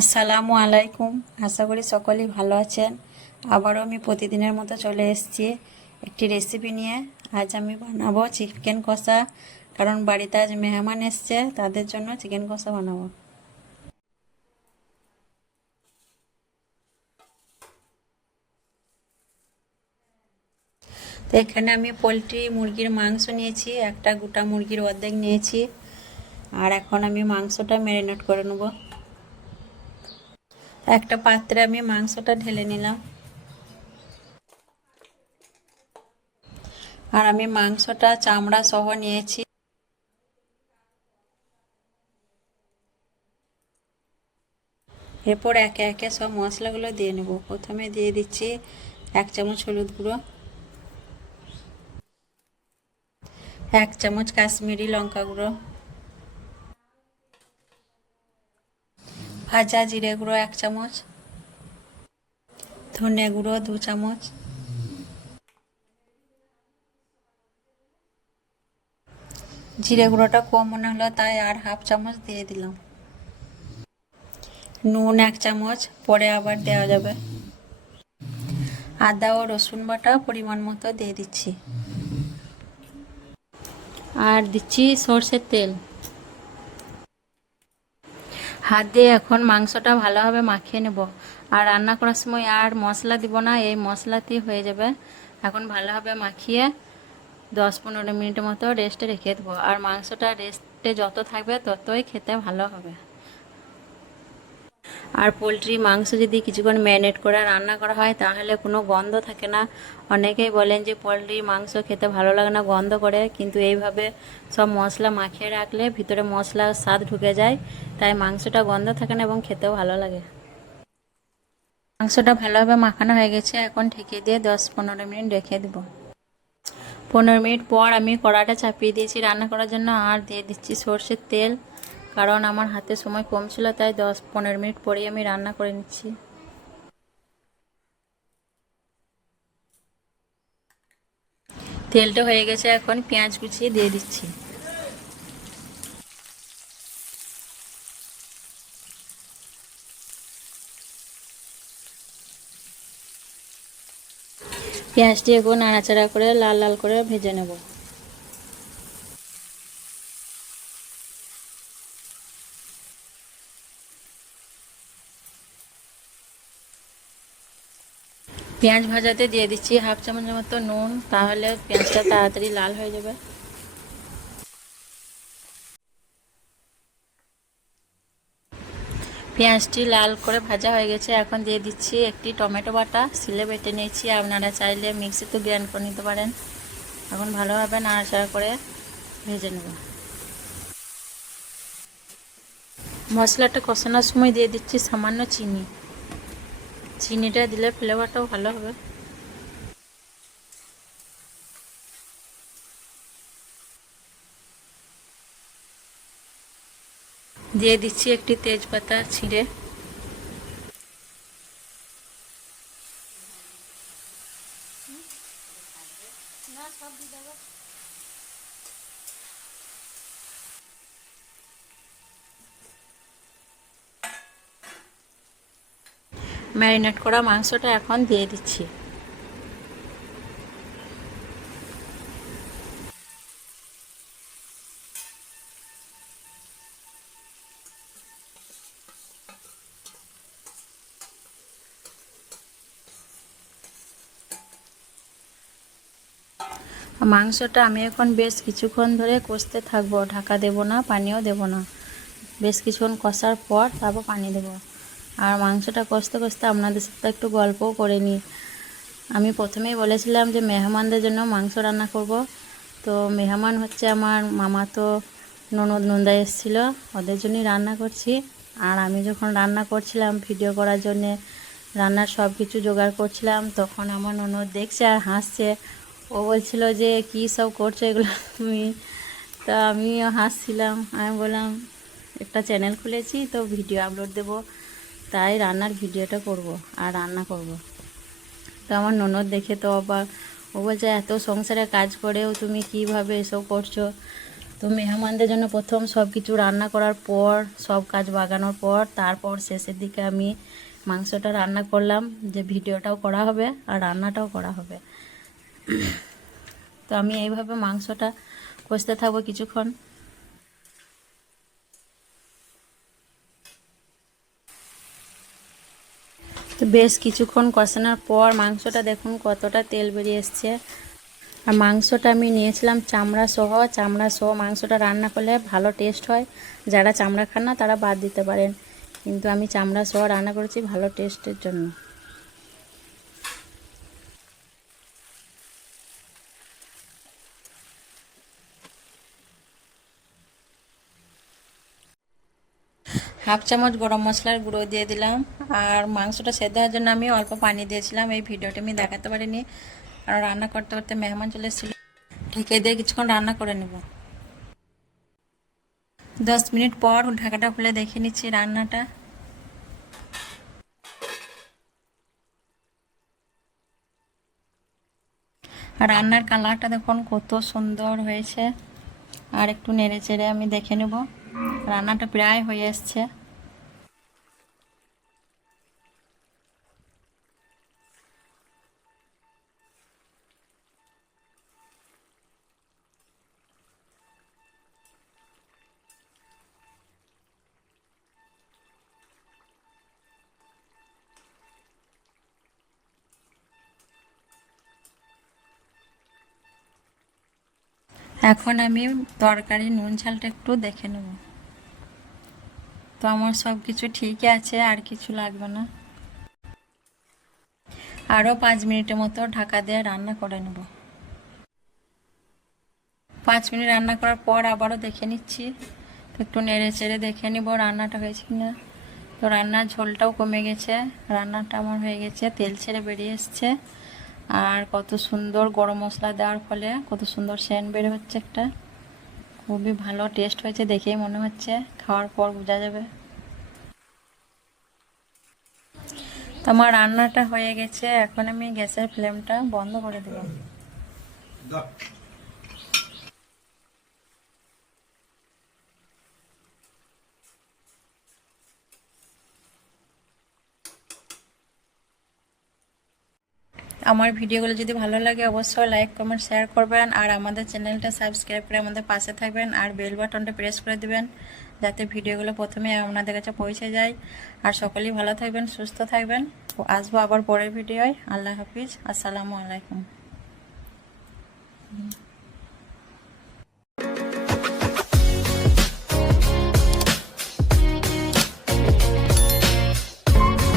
আসসালামু আলাইকুম। আশা করি সকলেই ভালো আছেন। আবারও আমি প্রতিদিনের মতো চলে এসেছি একটি রেসিপি নিয়ে। আজ আমি বানাবো চিকেন কষা, কারণ বাড়িতে আজ মেহমান এসছে, তাদের জন্য চিকেন কষা বানাবো। তো এখানে আমি পোলট্রি মুরগির মাংস নিয়েছি, একটা গোটা মুরগির অর্ধেক নিয়েছি। আর এখন আমি মাংসটা ম্যারিনেট করে নেব। একটা পাত্রে আমি মাংসটা ঢেলে নিলাম। আর আমি মাংসটা চামড়া সহ নিয়েছি। এরপর একে একে সব মশলাগুলো দিয়ে নেব। প্রথমে দিয়ে দিচ্ছি 1 চামচ হলুদ গুঁড়ো, 1 চামচ কাশ্মীরি লঙ্কা গুঁড়ো, ভাজা জিরে গুঁড়ো 1 চামচ, ধনে গুঁড়ো 2 চামচ, জিরে গুঁড়োটা কম মনে হলো তাই আর 1/2 চামচ দিয়ে দিলাম। নুন 1 চামচ, পরে আবার দেওয়া যাবে। আদা ও রসুন বাটা পরিমাণ মতো দিয়ে দিচ্ছি। আর দিচ্ছি সরষের তেল। হাত দিয়ে এখন মাংসটা ভালোভাবে মাখিয়ে নেব। আর রান্না করার সময় আর মশলা দিব না, এই মশলাতেই হয়ে যাবে। এখন ভালোভাবে মাখিয়ে 10-15 মিনিটের মতো রেস্টে রেখে দেবো। আর মাংসটা রেস্টে যত থাকবে ততই খেতে ভালো হবে। আর পোলট্রি মাংস যদি কিছুক্ষণ ম্যারিনেট করে রান্না করা হয় তাহলে কোনো গন্ধ থাকে না। অনেকেই বলেন যে পোলট্রি মাংস খেতে ভালো লাগে না, গন্ধ করে, কিন্তু এইভাবে সব মশলা মাখিয়ে রাখলে ভিতরে মশলার স্বাদ ঢুকে যায়, তাই মাংসটা গন্ধ থাকে না এবং খেতেও ভালো লাগে। মাংসটা ভালোভাবে মাখানো হয়ে গেছে, এখন ঢেকে দিয়ে 10-15 মিনিট রেখে দেবো। 15 মিনিট পর আমি কড়াটা চাপিয়ে দিয়েছি রান্না করার জন্য। আর দিয়ে দিচ্ছি সর্ষের তেল, কারণ আমার হাতে সময় কম ছিল, তাই 10-15 মিনিট পরেই আমি রান্না করে নিচ্ছি। তেলটা হয়ে গেছে, এখন পেঁয়াজ কুচিয়ে দিয়ে দিচ্ছি। পেঁয়াজটি এখন নাড়াচাড়া করে লাল লাল করে ভেজে নেব। পেঁয়াজ ভাজাতে দিয়ে দিচ্ছি 1/2 চামচের মতো নুন, তাহলে পেঁয়াজটা তাড়াতাড়ি লাল হয়ে যাবে। পেঁয়াজটি লাল করে ভাজা হয়ে গেছে, এখন দিয়ে দিচ্ছি একটি টমেটো বাটা, শিলে বেটে নিয়েছি। আপনারা চাইলে মিক্সিতে গ্রাইন্ড করে নিতে পারেন। এখন ভালোভাবে নাড়াচাড়া করে ভেজে নেব। মশলাটা কষানোর সময় দিয়ে দিচ্ছি সামান্য চিনি। চিনিটা দিলে ফ্লেভারটাও ভালো হবে। দিয়ে দিচ্ছি একটি তেজপাতা ছিঁড়ে। ম্যারিনেট করা মাংসটা এখন দিয়ে দিচ্ছি। মাংসটা আমি এখন বেশ কিছুক্ষণ ধরে কষতে থাকবো, ঢাকা দেব না, পানিও দেব না। বেশ কিছুক্ষণ কষার পর তারপর পানি দেব। আর মাংসটা কষতে কষতে আপনাদের সাথে একটু গল্পও করে নিই। আমি প্রথমেই বলেছিলাম যে মেহমানদের জন্য মাংস রান্না করব। তো মেহমান হচ্ছে আমার মামাতো ননদ নন্দা এসেছিলো, ওদের জন্যই রান্না করছি। আর আমি যখন রান্না করছিলাম ভিডিও করার জন্যে, রান্নার সব কিছু জোগাড় করছিলাম, তখন আমার ননদ দেখছে আর হাসছে। ও বলছিল যে কী সব করছো এগুলো তুমি। তা আমিও হাসছিলাম। আমি বললাম একটা চ্যানেল খুলেছি, তো ভিডিও আপলোড দেব, তাই রান্নার ভিডিওটা করব আর রান্না করব। তো আমার ননদ দেখে তো অবাক। ও বলছে এত সংসারে কাজ করেও তুমি কিভাবে এসব করছো। তো মেহমানদের জন্য প্রথম সব কিছু রান্না করার পর, সব কাজ বাগানোর পর, তারপর শেষের দিকে আমি মাংসটা রান্না করলাম, যে ভিডিওটাও করা হবে আর রান্নাটাও করা হবে। তো আমি এইভাবে মাংসটা কষতে থাকবো কিছুক্ষণ। তো বেশ কিছুক্ষণ কষানোর পর মাংসটা দেখুন কতটা তেল বেরিয়ে এসছে। আর মাংসটা আমি নিয়েছিলাম চামড়া সহ মাংসটা রান্না করলে ভালো টেস্ট হয়। যারা চামড়া খান না তারা বাদ দিতে পারেন, কিন্তু আমি চামড়া সহ রান্না করেছি ভালো টেস্টের জন্য। হাফ চামচ গরম মশলার গুঁড়ো দিয়ে দিলাম। আর মাংসটা সেদ্ধ হওয়ার জন্য আমি অল্প পানি দিয়েছিলাম। এই ভিডিওটা আমি দেখাতে পারিনি, আর রান্না করতে করতে মেহমান চলে এসেছিল। ঢেকে দিয়ে কিছুক্ষণ রান্না করে নেব। 10 মিনিট পর ঢাকাটা খুলে দেখে নিচ্ছি রান্নাটা। আর রান্নার কালারটা দেখুন কত সুন্দর হয়েছে। আর একটু নেড়ে চেড়ে আমি দেখে নেব। রান্নাটা প্রায় হয়ে এসছে। এখন আমি তরকারি নুন ঝালটা একটু দেখে নেব। তো আমার সব কিছু ঠিকই আছে, আর কিছু লাগবে না। আরও 5 মিনিটের মতো ঢাকা দিয়ে রান্না করে নেব। 5 মিনিট রান্না করার পর আবারও দেখে নিচ্ছি। তো একটু নেড়ে চেড়ে দেখে নিব রান্নাটা হয়েছে কিনা। তো রান্নার ঝোলটাও কমে গেছে, রান্নাটা আমার হয়ে গেছে, তেল ছেড়ে বেরিয়ে এসছে। আর কত সুন্দর গরম মশলা দেওয়ার ফলে কত সুন্দর সেন্ট বের হচ্ছে একটা। খুবই ভালো টেস্ট হয়েছে, দেখেই মনে হচ্ছে, খাওয়ার পর বোঝা যাবে। তো আমার রান্নাটা হয়ে গেছে, এখন আমি গ্যাসের ফ্লেমটা বন্ধ করে দেব। আমার ভিডিওগুলো যদি ভালো লাগে অবশ্যই লাইক কমেন্ট শেয়ার করবেন, আর আমাদের চ্যানেলটা সাবস্ক্রাইব করে আমাদের পাশে থাকবেন, আর বেল বাটনটা প্রেস করে দিবেন যাতে ভিডিওগুলো প্রথমে আপনাদের কাছে পৌঁছে যায়। আর সকলেই ভালো থাকবেন, সুস্থ থাকবেন। আসবো আবার পরের ভিডিওয়। আল্লাহ হাফিজ, আসসালামু আলাইকুম।